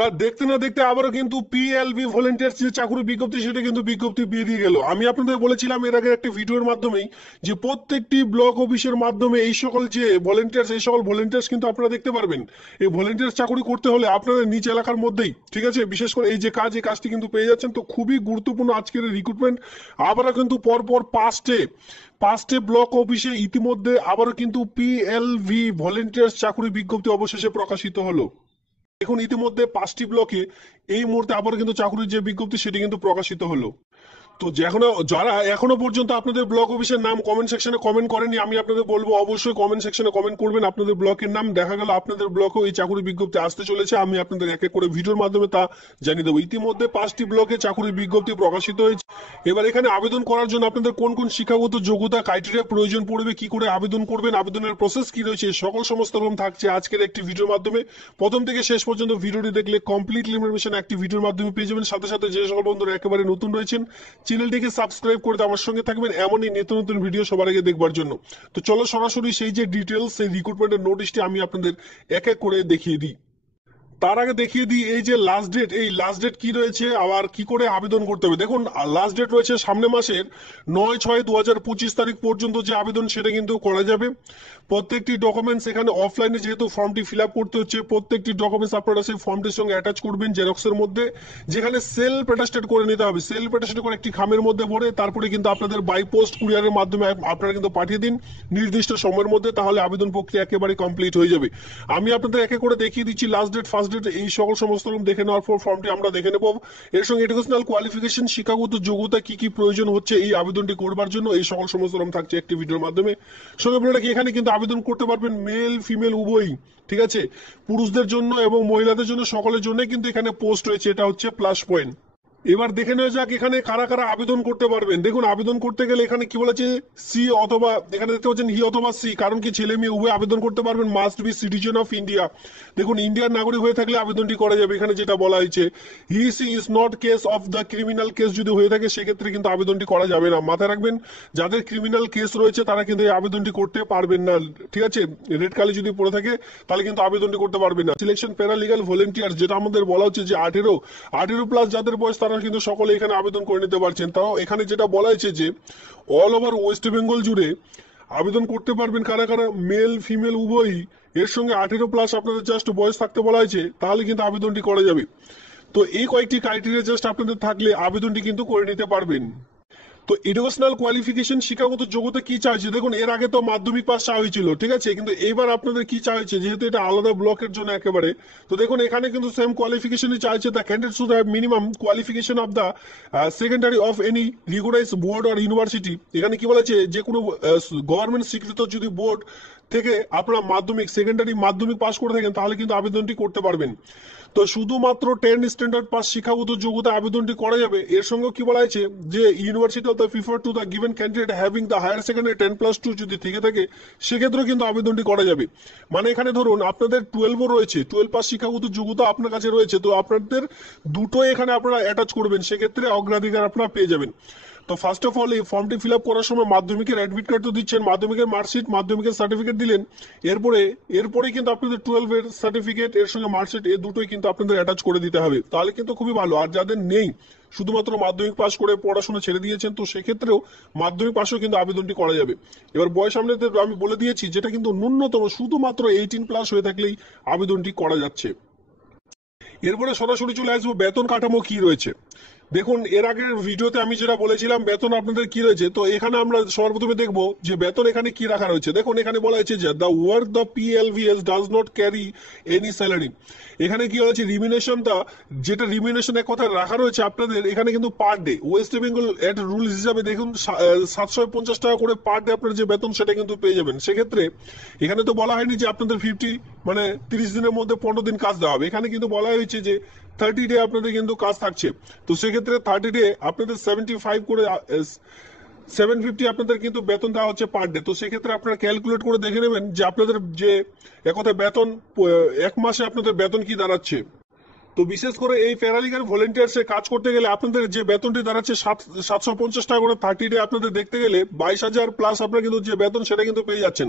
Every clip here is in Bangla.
বন্ধুরা, দেখতে না দেখতে আবারও কিন্তু পিএলভি ভলেন্টিয়ার্স যে চাকরি বিজ্ঞপ্তি সেটা কিন্তু বিজ্ঞপ্তি বেরিয়ে গেল। আমি আপনাদের বলেছিলাম এর আগে একটি ভিডিওর মাধ্যমেই যে প্রত্যেকটি ব্লক অফিসের মাধ্যমে এই সকল যে ভলেন্টিয়ার্স, এই সকল ভলেন্টিয়ার্স কিন্তু আপনারা দেখতে পারবেন। এই ভলেন্টিয়ার্স চাকরি করতে হলে আপনাদের নিজ এলাকার মধ্যেই, ঠিক আছে, বিশেষ করে এই যে কাজ, এই কাজটি কিন্তু পেয়ে যাচ্ছেন। তো খুবই গুরুত্বপূর্ণ আজকের রিক্রুটমেন্ট। আবারও কিন্তু পরপর পাঁচটে ব্লক অফিসে ইতিমধ্যে আবারও কিন্তু পিএলভি ভলেন্টিয়ার্স চাকরি বিজ্ঞপ্তি অবশেষে প্রকাশিত হলো। এখন ইতিমধ্যে 5টি ব্লকে এই মুহূর্তে আবার কিন্তু চাকরির যে বিজ্ঞপ্তি সেটি কিন্তু প্রকাশিত হলো। তো যারা এখনো পর্যন্ত আপনাদের ব্লক অফিসের নাম কমেন্ট সেকশনে কমেন্ট করেনি, আমি আপনাদের বলবো অবশ্যই কমেন্ট সেকশনে কমেন্ট করবেন আপনাদের ব্লকের নাম। দেখা গেল আপনাদের ব্লকেও এই চাকরি বিজ্ঞপ্তি আসতে চলেছে, আমি আপনাদের এক এক করে ভিডিওর মাধ্যমে তা জানিয়ে দেবো। ইতিমধ্যে 5টি ব্লকে চাকরির বিজ্ঞপ্তি প্রকাশিত হয়েছে। এবার এখানে আবেদন করার জন্য আপনাদের কোন কোন শিক্ষাগত যোগ্যতা ক্রাইটেরিয়া প্রয়োজন পড়বে, কি করে আবেদন করবেন, আবেদনের প্রসেস কি রয়েছে, সকল সমস্ত রকম থাকছে আজকের একটি ভিডিওর মাধ্যমে। প্রথম থেকে শেষ পর্যন্ত ভিডিওটি দেখলে কমপ্লিটলি ইনফরমেশন একটি ভিডিওর মাধ্যমে পেয়ে যাবেন। সাথে সাথে যে সকল বন্ধুরা একেবারে নতুন রয়েছেন, চ্যানেলটিকে সাবস্ক্রাইব করে আমার সঙ্গে থাকবেন এমনই নিত্য নতুন ভিডিও সবার আগে দেখবার জন্য। তো চলো সরাসরি সেই যে ডিটেলস, সেই রিক্রুটমেন্টের নোটিশটি আমি আপনাদের এক এক করে দেখিয়ে দিই। তার আগে দেখিয়ে দিই এই যে লাস্ট ডেট, এই লাস্ট ডেট কি রয়েছে, আবার কি করে আবেদন করতে হবে। দেখুন, লাস্ট ডেট রয়েছে সামনে মাসের 9/6/2025 তারিখ পর্যন্ত যে আবেদন সেটা কিন্তু করা যাবে। প্রত্যেকটি ডকুমেন্টস এখানে অফলাইনে যেহেতু ফর্মটি ফিল আপ করতে হচ্ছে, প্রত্যেকটি ডকুমেন্টস আপনারা সেই ফর্মটির সঙ্গে অ্যাটাচ করবেন জেরক্সের মধ্যে, যেখানে সেলফ অ্যাটাস্টেড করে নিতে হবে। সেলফ অ্যাটাস্টেড করে একটি খামের মধ্যে ভরে তারপরে কিন্তু আপনাদের বাই পোস্ট কুরিয়ারের মাধ্যমে আপনারা কিন্তু পাঠিয়ে দিন নির্দিষ্ট সময়ের মধ্যে, তাহলে আবেদন প্রক্রিয়া একেবারে কমপ্লিট হয়ে যাবে। আমি আপনাদের একে করে দেখিয়ে দিচ্ছি লাস্ট ডেট, ফার্স্ট ডেট, এই সকল সমস্ত রকম দেখে নেওয়ার পর ফর্মটি আমরা দেখে নেব। এর সঙ্গে এডুকেশনাল কোয়ালিফিকেশন, শিক্ষাগত যোগ্যতা কি কি প্রয়োজন হচ্ছে এই আবেদনটি করবার জন্য, এই সকল সমস্ত রকম থাকছে একটি ভিডিওর মাধ্যমে। সঙ্গে বলে রাখি এখানে কিন্তু আবেদন করতে পারবেন মেল ফিমেল উভয়ই, ঠিক আছে, পুরুষদের জন্য এবং মহিলাদের জন্য, সকলের জন্য কিন্তু এখানে পোস্ট রয়েছে, এটা হচ্ছে প্লাস পয়েন্ট। এবার দেখে নেওয়া যাক এখানে কারা কারা আবেদন করতে পারবেন। দেখুন, আবেদন করতে গেলে এখানে কি বলেছে, সি অথবা, এখানে দেখতে পাচ্ছেন হি অথবা সি, কারণ কি ছেলে মেয়ে উভয় আবেদন করতে পারবেন। Must be citizen of India. দেখুন, ইন্ডিয়ার নাগরিক হয়ে থাকলে আবেদনটি করা যাবে। এখানে যেটা বলা হয়েছে, he she is not case of the criminal case যদি হয়ে থাকে সেক্ষেত্রে কিন্তু আবেদনটি করা যাবে না। মাথায় রাখবেন, যাদের ক্রিমিনাল কেস রয়েছে তারা কিন্তু এই আবেদনটি করতে পারবেন না, ঠিক আছে। রেড কালি যদি পড়ে থাকে তাহলে কিন্তু আবেদনটি করতে পারবেন না। সিলেকশন প্যারালিগাল ভলেন্টিয়ার, যেটা আমাদের বলা হচ্ছে যে 18 প্লাস যাদের বয়স তারা কিন্তু সকলে এখানে আবেদন করে নিতে পারছেন। তাও এখানে যেটা বলা হয়েছে যে অল ওভার ওয়েস্ট বেঙ্গল জুড়ে আবেদন করতে পারবেন কারা কারা, মেল ফিমেল উভয়ই। এর সঙ্গে 18 প্লাস আপনাদের জাস্ট বয়স থাকতে বলা হয়েছে, তাহলে কিন্তু আবেদনটি করা যাবে। তো এই কয়েকটি ক্রাইটেরিয়া জাস্ট আপনাদের থাকলে আবেদনটি কিন্তু করে নিতে পারবেন। তো এডুকেশনাল কোয়ালিফিকেশন, শিক্ষাগত যোগ্যতা কি চাইছে, দেখুন এর আগে তো মাধ্যমিক পাস চাওয়া হয়েছিল, ঠিক আছে, কিন্তু এবার আপনাদের কি চাইছে, যেহেতু এটা আলাদা ব্লকের জন্য একেবারে। তো দেখুন এখানে কিন্তু সেম কোয়ালিফিকেশনই চাইছে। The candidate should have minimum qualification of the secondary of any recognised board or university. এখানে কি বলেছে, যে কোনো গভর্নমেন্ট স্বীকৃত যদি বোর্ড থেকে আপনারা মাধ্যমিক, সেকেন্ডারি মাধ্যমিক পাস করে থাকেন তাহলে কিন্তু আবেদনটি করতে পারবেন। তো শুধুমাত্র 10 স্ট্যান্ডার্ড পাস শিক্ষাগত যোগ্যতা আবেদনটি করা যাবে। এর সঙ্গে কি বলা হয়েছে যে university of the prefer to the given candidate having the higher secondary 10+2 যদি থেকে থাকে সেক্ষেত্রেও কিন্তু আবেদনটি করা যাবে। মানে এখানে ধরুন আপনাদের 12ও রয়েছে, 12 পাস শিক্ষাগত যোগ্যতা আপনার কাছে রয়েছে, তো আপনাদের দুটোই এখানে আপনারা অ্যাটাচ করবেন, সেক্ষেত্রে অগ্রাধিকার আপনারা পেয়ে যাবেন। তো ফার্স্ট অফ অল এই ফর্মটি ফিল আপ করার সময় মাধ্যমিকের অ্যাডমিট কার্ড তো দিচ্ছেন, মাধ্যমিকের মার্কশিট, মাধ্যমিকের সার্টিফিকেট দিলেন। এরপরে কিন্তু আপনাদের 12 এর সার্টিফিকেট এর সঙ্গে মার্কশিট এই দুটোই কিন্তু আপনাদের অ্যাটাচ করে দিতে হবে, তাহলে কিন্তু খুবই ভালো। আর যাদের নেই, শুধুমাত্র মাধ্যমিক পাস করে পড়াশোনা ছেড়ে দিয়েছেন, তো সেক্ষেত্রেও মাধ্যমিক পাশেও কিন্তু আবেদনটি করা যাবে। এবার বয়স আপনাদের আমি বলে দিয়েছি, যেটা কিন্তু ন্যূনতম শুধুমাত্র 18 প্লাস হয়ে থাকলেই আবেদনটি করা যাচ্ছে। এরপরে সরাসরি চলে আসবো বেতন কাঠামো কি রয়েছে। দেখুন, এর আগের ভিডিওতে আমি যেটা বলেছিলাম বেতন আপনাদের কি রয়েছে, তো এখানে আমরা সর্বপ্রথমে দেখবো যে বেতন এখানে কি রাখা রয়েছে। দেখুন এখানে বলা হয়েছে যে the work the PLVs does not carry any salary. এখানে কি হয়েছে, রিমিনেশনটা, যেটা রিমিনেশনের কথা রাখা রয়েছে আপনাদের এখানে কিন্তু পার ডে, ওয়েস্ট বেঙ্গল এট রুল হিসাবে দেখুন 750 টাকা করে পার ডে আপনার যে বেতন সেটা কিন্তু পেয়ে যাবেন। সেক্ষেত্রে এখানে তো বলা হয়নি যে আপনাদের 30 দিনের মধ্যে 15 দিন কাজ দেওয়া হবে, এখানে কিন্তু বলা হয়েছে যে 30 ডে আপনাদের কিন্তু কাজ থাকছে। তো সেক্ষেত্রে 30 ডে আপনাদের 75 করে 750 আপনাদের কিন্তু বেতন দেওয়া হচ্ছে পার ডে। তো সেক্ষেত্রে আপনারা ক্যালকুলেট করে দেখে নেবেন যে আপনাদের যে একথা বেতন এক মাসে আপনাদের বেতন কি দাঁড়াচ্ছে। তো বিশেষ করে এই প্যারালিগাল ভলেন্টিয়ার্সে কাজ করতে গেলে আপনাদের যে বেতনটি দাঁড়াচ্ছে 750 টাকা করে 30 ডে আপনাদের দেখতে গেলে 22,000 প্লাস আপনারা কিন্তু যে বেতন সেটা কিন্তু পেয়ে যাচ্ছেন।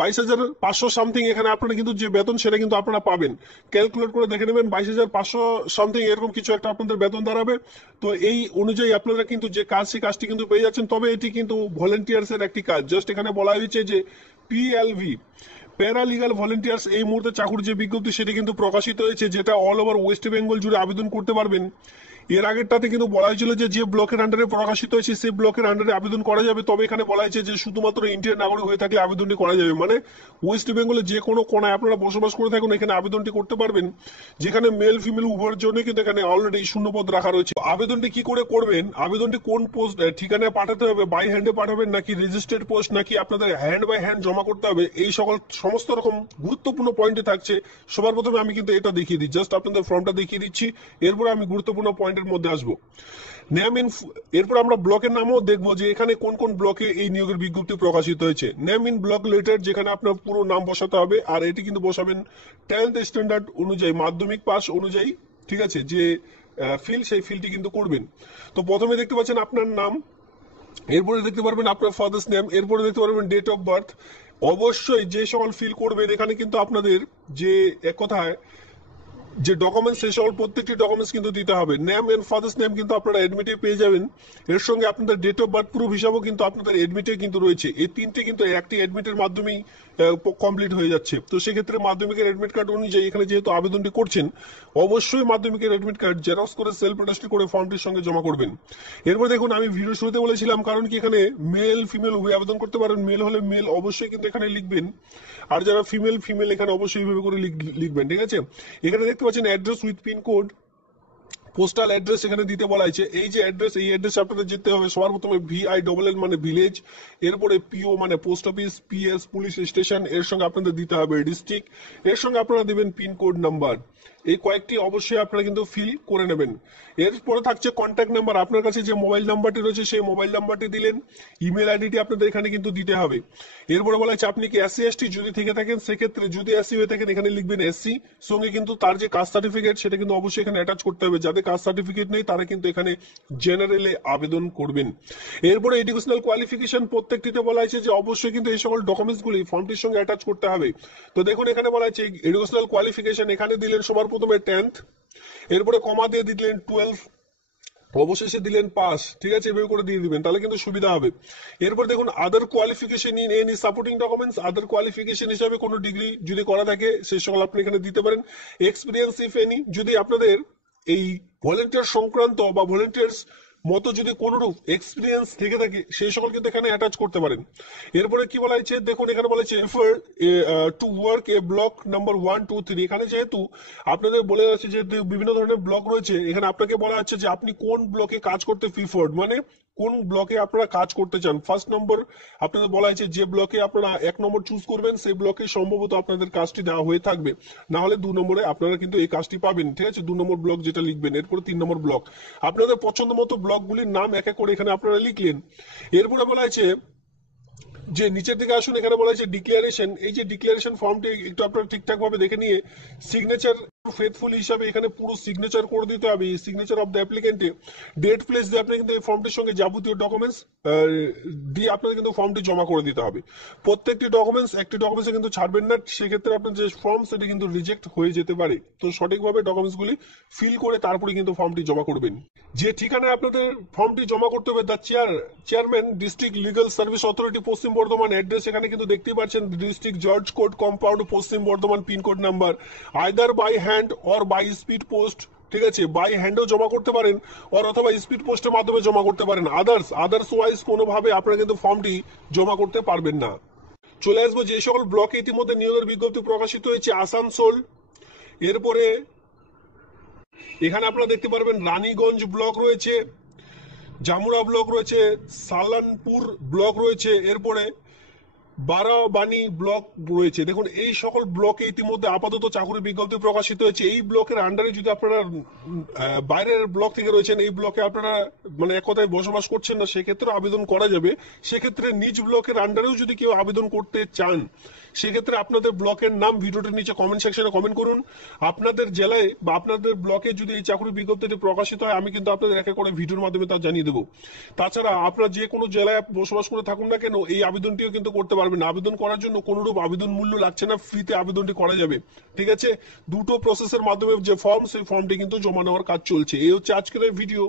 22,500 সামথিং এখানে আপনারা কিন্তু যে বেতন সেটা কিন্তু আপনারা পাবেন। ক্যালকুলেট করে দেখে নেবেন 22,500 সামথিং এরকম কিছু একটা আপনাদের বেতন দাঁড়াবে। তো এই অনুযায়ী আপনারা কিন্তু যে কাজ সেই কাজটি কিন্তু পেয়ে যাচ্ছেন। তবে এটি কিন্তু ভলেন্টিয়ার্সের একটি কাজ, জাস্ট এখানে বলা হয়েছে যে পিএলভি প্যারালিগাল ভলেন্টিয়ার্স এই মুহূর্তে চাকুরির যে বিজ্ঞপ্তি সেটি কিন্তু প্রকাশিত হয়েছে, যেটা অল ওভার ওয়েস্ট বেঙ্গল জুড়ে আবেদন করতে পারবেন। এর আগেরটাতে কিন্তু বলা হয়েছিল যে যে ব্লকের আন্ডারে প্রকাশিত হয়েছে সেই ব্লকের আন্ডারে আবেদন করা যাবে, তবে এখানে বলা হয়েছে যে শুধুমাত্র ইন্ডিয়ান নাগরিক হয়ে থাকলে আবেদনটি করা যাবে। মানে ওয়েস্ট বেঙ্গলের যে কোনো কোনায় আপনারা বসবাস করে থাকুন এখানে আবেদনটি করতে পারবেন, যেখানে মেল ফিমেল উভয়ের জন্য কিন্তু এখানে অলরেডি শূন্যপদ রাখা রয়েছে। আবেদনটি কি করে করবেন, আবেদনটি কোন পোস্ট ঠিকানায় পাঠাতে হবে, বাই হ্যান্ডে পাঠাবেন নাকি রেজিস্টার্ড পোস্ট নাকি আপনাদের হ্যান্ড বাই হ্যান্ড জমা করতে হবে, এই সকল সমস্ত রকম গুরুত্বপূর্ণ পয়েন্টে থাকছে। সবার প্রথমে আমি কিন্তু এটা দেখিয়ে দিই, জাস্ট আপনাদের ফর্মটা দেখিয়ে দিচ্ছি, এরপরে আমি গুরুত্বপূর্ণ পয়েন্টের মধ্যে আসবো। নেম ইন, এরপর আমরা ব্লকের নামও দেখবো যে এখানে কোন কোন ব্লকে এই নিয়োগের বিজ্ঞপ্তি প্রকাশিত হয়েছে। নেম ইন ব্লক লেটার, যেখানে আপনার পুরো নাম বসাতে হবে, আর এটি কিন্তু বসাবেন 10th স্ট্যান্ডার্ড অনুযায়ী, মাধ্যমিক পাস অনুযায়ী, ঠিক আছে, যে ফিল সেই ফিলটি কিন্তু করবেন। তো প্রথমে দেখতে পাচ্ছেন আপনার নাম, এরপরে দেখতে পারবেন আপনার ফাদার্স নেম, এরপরে দেখতে পারবেন ডেট অফ বার্থ। অবশ্যই যে সকল ফিল করবেন এখানে কিন্তু আপনাদের যে এক কথায় যে ডকুমেন্টস সেই সকল প্রত্যেকটি ডকুমেন্টস কিন্তু দিতে হবে। নেম এন্ড ফাদার্স নেম কিন্তু আপনারা এডমিটে পেয়ে যাবেন, এর সঙ্গে আপনাদের ডেট অফ বার্থ প্রুফ হিসাবেও কিন্তু আপনাদের এডমিটে কিন্তু রয়েছে। এই তিনটে কিন্তু একটি এডমিটের মাধ্যমেই কমপ্লিট হয়ে যাচ্ছে। তো সেক্ষেত্রে মাধ্যমিকের এডমিট কার্ড অনুযায়ী এখানে যেহেতু আবেদনটি করছেন, অবশ্যই মাধ্যমিকের এডমিট কার্ড জেরক্স করে সেলফ অ্যাটাস্ট করে ফর্মটির সঙ্গে জমা করবেন। এরপর দেখুন, আমি ভিডিও শুরুতে বলেছিলাম কারণ কি এখানে মেল ফিমেল উভয় আবেদন করতে পারেন। মেল হলে মেল অবশ্যই কিন্তু এখানে লিখবেন, আর যারা ফিমেল ফিমেল এখানে অবশ্যই এইভাবে করে লিখবেন, ঠিক আছে। এখানে দেখতে পাচ্ছেন address with pincode, postal address এখানে দিতে বলা হয়েছে। এই যে অ্যাড্রেস, এই অ্যাড্রেস আপনাদের যেতে হবে সবার প্রথমে VILL মানে ভিলেজ, এরপরে PO মানে post office, PS police station, এর সঙ্গে আপনাদের দিতে হবে ডিস্ট্রিক্ট, এর সঙ্গে আপনারা দিবেন পিনকোড নাম্বার। এই কয়েকটি অবশ্যই আপনারা কিন্তু ফিল করে নেবেন। এরপরে থাকছে কন্ট্যাক্ট নাম্বার, আপনার কাছে যে মোবাইল নাম্বারটি রয়েছে সেই মোবাইল নাম্বারটি দিলেন, ইমেল আইডিটি আপনাদের এখানে কিন্তু দিতে হবে। এরপরে বলা হচ্ছে আপনি কি SC/ST যদি থেকে থাকেন সেক্ষেত্রে, যদি SC হয়ে থাকেন এখানে লিখবেন SC, সঙ্গে কিন্তু তার যে কাস্ট সার্টিফিকেট সেটা কিন্তু অবশ্যই এখানে অ্যাটাচ করতে হবে। যাদের কাস্ট সার্টিফিকেট নেই তারা কিন্তু এখানে জেনারেলে আবেদন করবেন। এরপরে এডুকেশনাল কোয়ালিফিকেশন প্রত্যেকটিতে বলা হয়েছে যে অবশ্যই কিন্তু এই সকল ডকুমেন্টসগুলি ফর্মটির সঙ্গে অ্যাটাচ করতে হবে। তো দেখুন এখানে বলা হয়েছে এডুকেশনাল কোয়ালিফিকেশন, এখানে দিলেন সবার প্রথমে 10th, এরপরে কমা দিয়ে দিলেন 12, অবশেষে দিলেন পাস, ঠিক আছে, এভাবে করে দিয়ে দিবেন তাহলে কিন্তু সুবিধা হবে। এরপর দেখুন other qualification in any supporting documents, other qualification হিসাবে কোনো ডিগ্রি যদি করা থাকে সেই সকল আপনি এখানে দিতে পারেন। এক্সপিরিয়েন্স ইফ এনি, যদি আপনাদের এই ভলেন্টিয়ার সংক্রান্ত বা ভলেন্টিয়ার্স মতো যদি কোনোরূপ এক্সপিরিয়েন্স থেকে থাকে সেই সকল কিন্তু এখানে অ্যাটাচ করতে পারেন। এরপরে কি বলা হয়েছে দেখুন, এখানে বলা হয়েছে offer to work a block number 1, 2, 3। এখানে যেহেতু আপনাদের বলে যাচ্ছে যে বিভিন্ন ধরনের ব্লক রয়েছে, এখানে আপনাকে বলা হচ্ছে যে আপনি কোন ব্লকে কাজ করতে প্রিফার্ড, মানে কোন ব্লকে আপনারা কাজ করতে চান। ফার্স্ট নম্বর আপনাদের বলা হয়েছে যে ব্লকে আপনারা 1 নম্বর চুজ করবেন সেই ব্লকে সম্ভবত আপনাদের কাজটি দেওয়া হয়ে থাকবে, না হলে 2 নম্বরে আপনারা কিন্তু এই কাজটি পাবেন, ঠিক আছে। 2 নম্বর ব্লক যেটা লিখবেন, এরপর 3 নম্বর ব্লক, আপনাদের পছন্দ মতো ব্লকগুলির নাম এক এক করে এখানে আপনারা লিখলেন। এরপরে বলা হয়েছে যে নিচের দিকে আসুন, এখানে বলা হয়েছে ডিক্লারেশন। এই যে ডিক্লারেশন ফর্মটি একটু আপনারা ঠিকঠাক ভাবে দেখে নিয়ে সিগনেচার ফেথফুল হিসাবে এখানে পুরো সিগনেচার করে দিতে হবে, সিগনেচার অফ দ্য অ্যাপ্লিকেন্টে ডেট প্লেস দিয়ে আপনি কিন্তু এই ফর্মটির সঙ্গে যাবতীয় ডকুমেন্টস দিয়ে আপনাদের কিন্তু ফর্মটি জমা করে দিতে হবে। প্রত্যেকটি ডকুমেন্টস, একটি ডকুমেন্টস কিন্তু ছাড়বেন না, সেক্ষেত্রে আপনার যে ফর্ম সেটি কিন্তু রিজেক্ট হয়ে যেতে পারে। তো সঠিকভাবে ডকুমেন্টসগুলি ফিল করে তারপরে কিন্তু ফর্মটি জমা করবেন। যে ঠিকানায় আপনাদের ফর্মটি জমা করতে হবে, the chairman district legal service authority Paschim Bardhaman, address এখানে কিন্তু দেখতেই পাচ্ছেন district George court compound Paschim Bardhaman, pincode number, either by hand or by speed post, ঠিক আছে, বাই হ্যান্ডও জমা করতে পারেন অথবা স্পিড পোস্টের মাধ্যমে জমা করতে পারেন। আদার্স ওয়াইজ কোনোভাবে আপনারা কিন্তু ফর্মটি জমা করতে পারবেন না। চলে আসবো যে সকল ব্লকে ইতিমধ্যে নিয়োগের বিজ্ঞপ্তি প্রকাশিত হয়েছে। আসানসোল, এরপরে এখানে আপনারা দেখতে পারবেন রানীগঞ্জ ব্লক রয়েছে, জামুরা ব্লক রয়েছে, সালানপুর ব্লক রয়েছে, এরপরে বারাবানি ব্লক রয়েছে। দেখুন এই সকল ব্লকে ইতিমধ্যে আপাতত চাকরি বিজ্ঞপ্তি প্রকাশিত হয়েছে। এই ব্লকের আন্ডারে যদি আপনারা বাইরের ব্লক থেকে রয়েছেন, এই ব্লকে আপনারা মানে এক কথায় বসবাস করছেন না, সেক্ষেত্রে আবেদন করা যাবে। সেক্ষেত্রে নিজ ব্লকের আন্ডারেও যদি কেউ আবেদন করতে চান, সেক্ষেত্রে আপনাদের ব্লকের নাম ভিডিওটির নিচে কমেন্ট সেকশনে কমেন্ট করুন। আপনাদের জেলায় বা আপনাদের ব্লকে যদি এই চাকরি বিজ্ঞপ্তিটি প্রকাশিত হয়, আমি কিন্তু আপনাদের এক এক করে ভিডিওর মাধ্যমে তা জানিয়ে দেবো। তাছাড়া আপনারা যে কোনো জেলায় বসবাস করে থাকুন না কেন, এই আবেদনটিও কিন্তু করতে পারবেন। আবেদন করার জন্য কোনোরূপ আবেদন মূল্য লাগছে না, ফ্রিতে আবেদনটি করা যাবে। ঠিক আছে, দুটো প্রসেসের মাধ্যমে যে ফর্ম, সেই ফর্মটি কিন্তু জমা নেওয়ার কাজ চলছে। এই হচ্ছে আজকের ভিডিও।